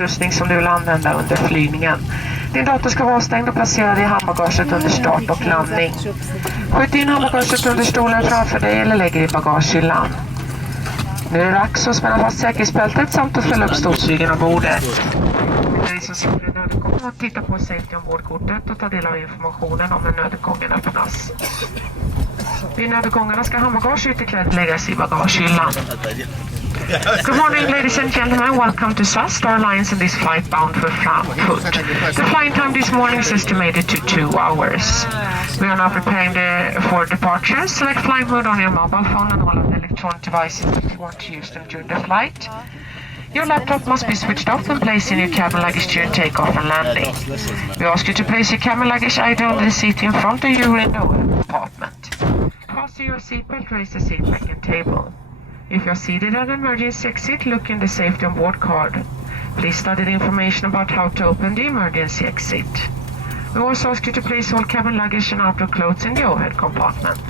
utrustning som du vill använda under flygningen. Din dator ska vara avstängd och placerad i handbagaget under start och landning. Skjut in handbagaget under stolen framför dig eller lägg i bagagehyllan. Nu är det dags att spänna fast säkerhetsbältet samt att fälla upp stolsryggen av bordet. Ni som sitter i nödutgången och titta på safety ombordkortet och ta del av informationen om när nödutgången öppnas. Vid nödutgångarna ska handbagage ytterklädd läggas i bagagehyllan. Good morning, ladies and gentlemen. Welcome to SAS, Star Alliance, and this flight bound for Frankfurt. The flying time this morning is estimated to 2 hours. We are now preparing for departure. Select flight mode on your mobile phone and all of the electronic devices if you want to use them during the flight. Your laptop must be switched off and placed in your cabin luggage during takeoff and landing. We ask you to place your cabin luggage either on the seat in front of you or in the compartment. Fasten your seatbelt, raise the seat back and table. If you are seated at an emergency exit, look in the safety on board card. Please study the information about how to open the emergency exit. We also ask you to place all cabin luggage and outdoor clothes in the overhead compartment.